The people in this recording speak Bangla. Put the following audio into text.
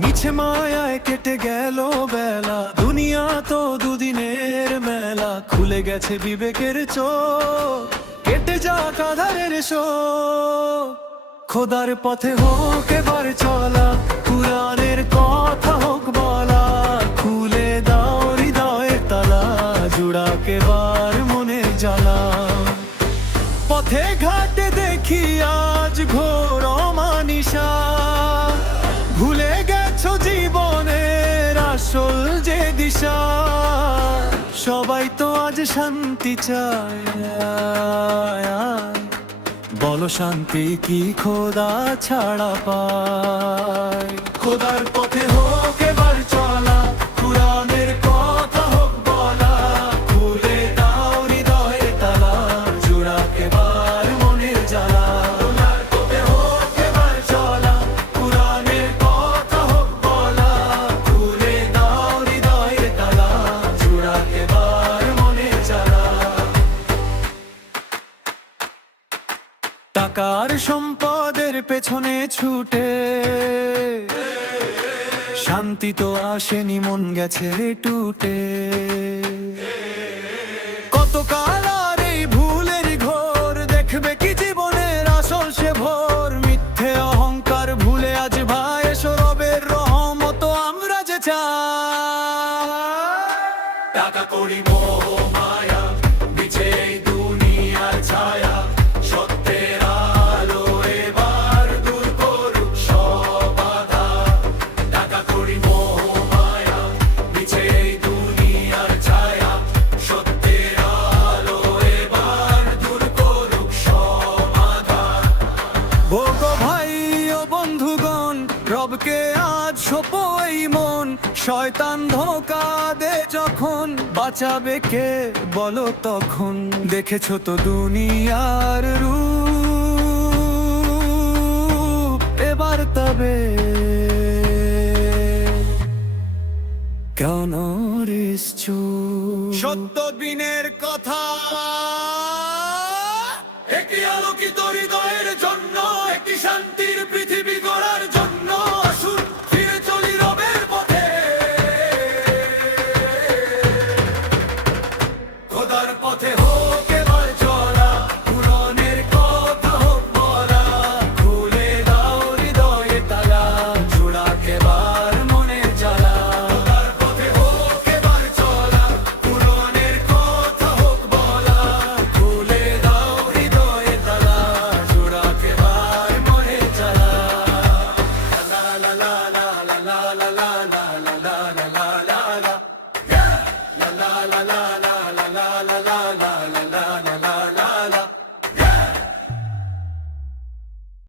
মিছে মায়ায় কেটে গেল বেলা, দুনিয়া তো দুদিনের মেলা। খুলে গেছে বিবেকের চোখ, কেটে যাক আঁধারের শোক। খোদার পথে হোক এবার চলা, কুরআনের কথা হোক বলা। খুলে দাও হৃদয়ের তালা, জুড়াক এবার মনের জ্বালা। পথে ঘাটে দেখি আজ ঘোর অমানিসা, ভুলে গেছো জীবনের আসল যে দিশা। সবাই তো আজ শান্তি চায়, বলো শান্তি কি খোদা ছাড়া পায়? খোদার পথে হোক এবার চলা, কুরআনের কথা হোক বলা। খুলে দাও হৃদয়ের তালা, জুড়াক এবার মনের জ্বালা। খোদার পথে হোক এবার চলা, কুরআনের কথা হোক বলা। খুলে দাও হৃদয়ের তালা, জুড়াক এবার মনের জ্বালা। টাকার সম্পদের পেছনে ছুটে শান্তি তো আসেনি, মন গেছে টুটে। কতকাল আর এই ভুলের ঘোর, দেখবে কি জীবনের আসল সে ভোর। মিথ্যে অহংকার ভুলে আজ ভাই এসো, রবের রহমত আমরা যে চাই। টাকা করি মোহ মায়া, বিছে এই দুনিয়ার ছায়া। সত্যের আলো এবার দূর করুক সব বাধা। টাকা করি মোহ মায়া, বিছে এই দুনিয়ার ছায়া। সত্যের আলো এবার দূর করুক সব বাধা। ও গো ভাই ও বন্ধুগণ, রবকে আজ সোপো এই মন। শয়তান ধোঁকা দে যখন, বাঁচাবে কে বলো তখন? দেখেছো তো দুনিয়ার রূপ, এবার তবে কেন রিসছু? সত্য দিনের কথা, একটি আলোকিত হৃদয়ের জন্য, একটি শান্তির পৃথিবী গড়ার জন্য।